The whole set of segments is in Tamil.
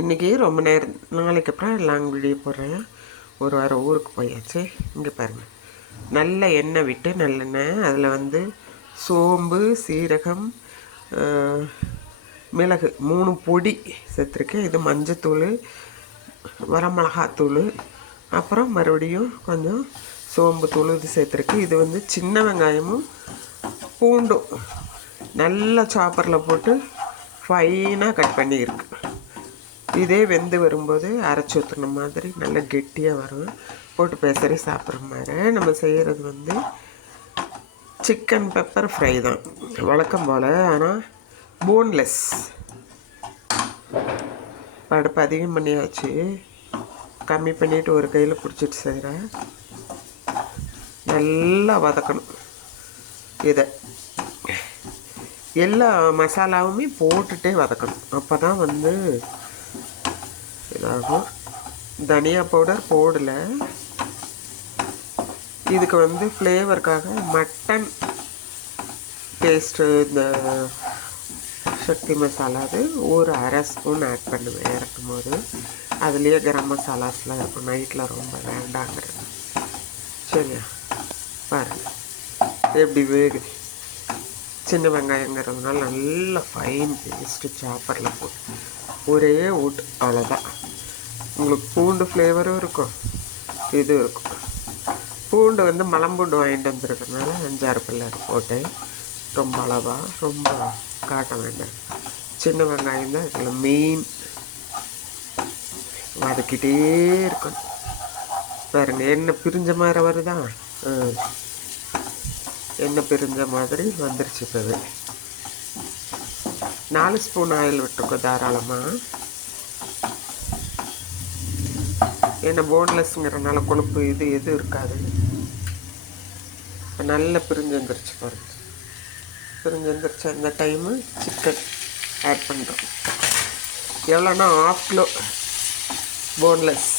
இன்றைக்கி ரொம்ப நாளைக்கு அப்புறம் லாங் வீடியோ போடுறேன். ஒரு வாரம் ஊருக்கு போயாச்சு. இங்கே பாருங்கள், நல்ல எண்ணெய் விட்டு நல்லெண்ணெய், அதில் சோம்பு, சீரகம், மிளகு 3 பொடி சேர்த்துருக்கேன். இது மஞ்சத்தூள், வரமிளகாத்தூள், அப்புறம் மறுபடியும் கொஞ்சம் சோம்பு தூள் இது சேர்த்துருக்கு. இது சின்ன வெங்காயமும் பூண்டும் நல்லா சாப்பரில் போட்டு ஃபைனாக கட் பண்ணியிருக்கு. இதே வெந்து வரும்போது அரைச்சி ஊற்றுன மாதிரி நல்லா கெட்டியாக வரும். போட்டு பேசறி சாப்பிட்ற மாதிரி நம்ம செய்கிறது சிக்கன் பெப்பர் ஃப்ரை தான் வழக்கம் போல். ஆனால் போன்லெஸ். அடுப்பு அதிகம் பண்ணியாச்சு, கம்மி பண்ணிவிட்டு ஒரு கையில் பிடிச்சிட்டு செய்கிறேன். நல்லா வதக்கணும். இதை எல்லா மசாலாவுமே போட்டுகிட்டே வதக்கணும். அப்போ தான் இதாகும். தனியா பவுடர் போடலை. இதுக்கு ஃப்ளேவருக்காக மட்டன் பேஸ்ட்டு, இந்த சக்தி மசாலா அது ஒரு அரை ஸ்பூன் ஆட் பண்ணுவேன் இறக்கும் போது. அதுலேயே கரம் மசாலாஸ்லாம் இருக்கும். நைட்டில் ரொம்ப வேண்டாங்கிறது. சரியா பாருங்கள் எப்படி வேகுது. சின்ன வெங்காயங்கிறதுனால நல்லா ஃபைன் பேஸ்ட்டு சாப்பரில் போட்டு ஒரே ஊட்டு, அவ்வளோதான். உங்களுக்கு பூண்டு ஃப்ளேவரும் இருக்கும், இது இருக்கும். பூண்டு மலம்பூண்டு வாங்கிட்டு வந்துருக்கனால 5-6 பல்லு போட்டேன். ரொம்ப அளவாக ரொம்ப காட்ட வேண்டாம். சின்ன வெங்காயம் தான் இதில் மெயின். வதக்கிட்டே இருக்கணும். பாருங்க, எண்ணெய் பிரிஞ்ச மாதிரி வருதா? எண்ணெய் பிரிஞ்ச மாதிரி வந்துருச்சு. இப்போவே 4 ஸ்பூன் ஆயில் விட்டுருக்கோம் தாராளமாக. ஏன்னா போன்லெஸ்ங்கிறனால கொழுப்பு இது எதுவும் இருக்காது. நல்லா பிரிஞ்சு வந்துருச்சு பாருங்க. பிரிஞ்சு வந்துருச்சு. அந்த டைமு சிக்கன் ஆட் பண்ணுறோம். எவ்வளோன்னா 1/2 கிலோ போன்லெஸ்.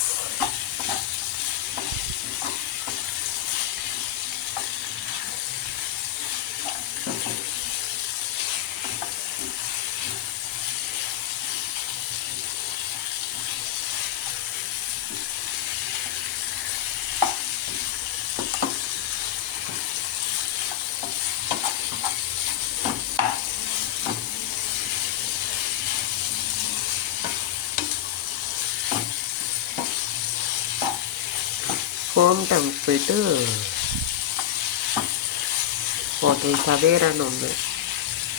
ஹோம் டவுன் போயிட்டு ஹோட்டல் சவேரான்னு ஒன்று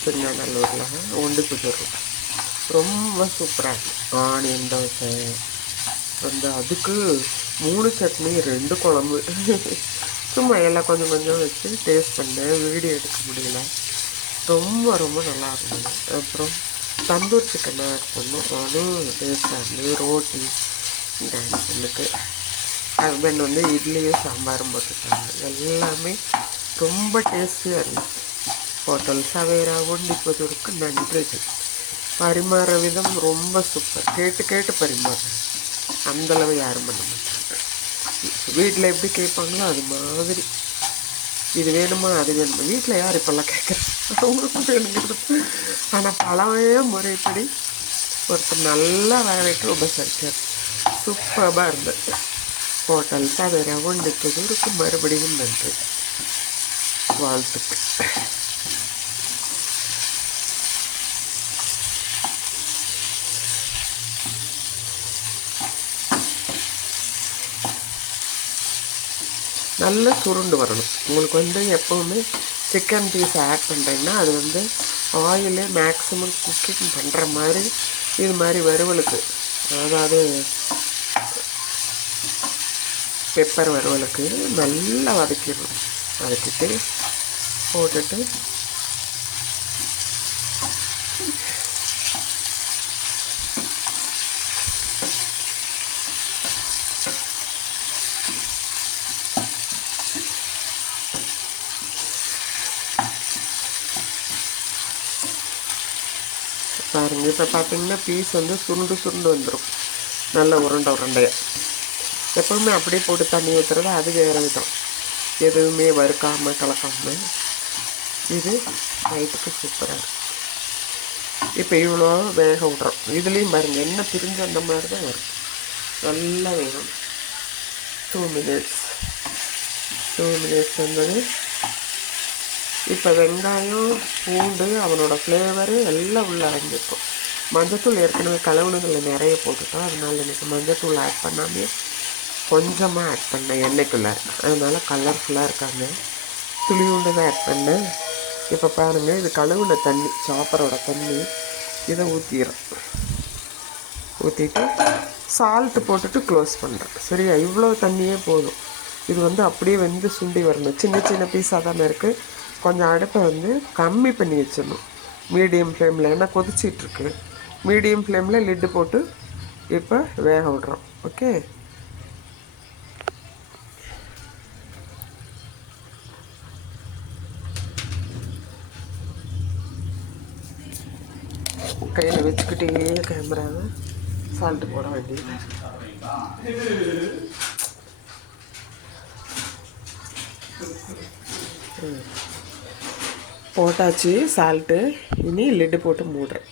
திருநெல்லூரில் ஒண்டிப்புதூர் ரொம்ப சூப்பராக இருக்கும். ஆனியன் தோசை அதுக்கு 3 சட்னி 2 குழம்பு. சும்மா எல்லாம் கொஞ்சம் கொஞ்சம் வச்சு டேஸ்ட் பண்ணேன். வீடியோ எடுக்க முடியல. ரொம்ப ரொம்ப நல்லா இருந்தது. அப்புறம் தந்தூர் சிக்கன் ஆட் பண்ணோம். அதுவும் டேஸ்ட்டாக இருந்தது. ரோட்டி டான்ஸுக்கு ஹஸ்பண்ட் இட்லியும் சாம்பாரும் போட்டுட்டாங்க. எல்லாமே ரொம்ப டேஸ்டியாக இருந்துச்சு. ஹோட்டல் சவேரா ஒண்டிப்புதூருக்கு நன்றிகள். பரிமாற விதம் ரொம்ப சூப்பர். கேட்டு கேட்டு பரிமாறுறேன். அந்தளவு யாரும் பண்ண மாட்டாங்க. வீட்டில் எப்படி கேட்பாங்களோ அது மாதிரி, இது வேணுமா அது வேணுமா. வீட்டில் யார் இப்போல்லாம் கேட்குறேன், அவங்களுக்கும் வேணுங்கிறது. ஆனால் பழைய முறைப்படி ஒருத்தர் நல்லா வரவேற்று உபசரிக்கார். சூப்பராக இருந்தது. ஹோட்டல் சவேரா ஒண்டிப்புதூருக்கு மறுபடியும் நன்றி, வாழ்த்துக்கள். நல்லா சுருண்டு வரணும். உங்களுக்கு எப்போவுமே சிக்கன் பீஸ் ஆட் பண்ணுறீங்கன்னா அது ஆயிலே மேக்ஸிமம் குக்கிங் பண்ணுற மாதிரி இது மாதிரி வறுவலுக்கு, அதாவது பெப்பர் வறுவலுக்கு நல்லா வதக்கிடணும். வதக்கிட்டு போட்டுட்டு பாருங்கள். இப்போ பார்த்தீங்கன்னா பீஸ் சுருண்டு சுருண்டு வந்துடும். நல்ல உருண்டை உருண்டையாக. எப்பவுமே அப்படியே போட்டு தண்ணி ஊற்றுறது அது வேறு விதம். எதுவுமே வறுக்காமல் கலக்காமல். இது நைட்டுக்கு சூப்பராக இருக்கும். இப்போ இவ்வளோ வேக விட்றோம். இதுலேயும் பாருங்கள் எண்ணெய் பிரிஞ்சு அந்த மாதிரி தான் வரும். நல்லா வேகணும். 2 மினிட்ஸ் வந்தது. இப்போ வெங்காயம் பூண்டு அவனோட ஃப்ளேவரு எல்லாம் உள்ளே அடங்கியிருக்கும். மஞ்சத்தூள் ஏற்கனவே கலவுனுகளில் நிறைய போட்டுட்டோம். அதனால் எனக்கு மஞ்சத்தூள் ஆட் பண்ணாமே கொஞ்சமாக ஆட் பண்ணேன் எண்ணெய்க்குள்ளே. அதனால் கலர்ஃபுல்லாக இருக்காங்க. துளியுண்டு தான் ஆட் பண்ணேன். இப்போ பாருங்கள், இது கழுவுன தண்ணி, சாப்பரோட தண்ணி. இதை ஊற்றிட்டு சால்ட்டு போட்டுட்டு க்ளோஸ் பண்ணுறேன். சரியா? இவ்வளோ தண்ணியே போதும். இது அப்படியே வெந்து சுண்டி வரணும். சின்ன சின்ன பீஸாக தானே இருக்குது. கொஞ்சம் அடுப்பை கம்மி பண்ணி வச்சிடணும். மீடியம் ஃப்ளேமில், ஏன்னா கொதிச்சிட்ருக்கு. மீடியம் ஃப்ளேமில் லிட்டு போட்டு இப்போ வேக விட்றோம். ஓகே, கையில் வச்சுக்கிட்டே கேமராவை சால்ட்டு போட வேண்டியது. போட்டாச்சு சால்ட்டு. இனி லிட்டு போட்டு மூடுறேன்.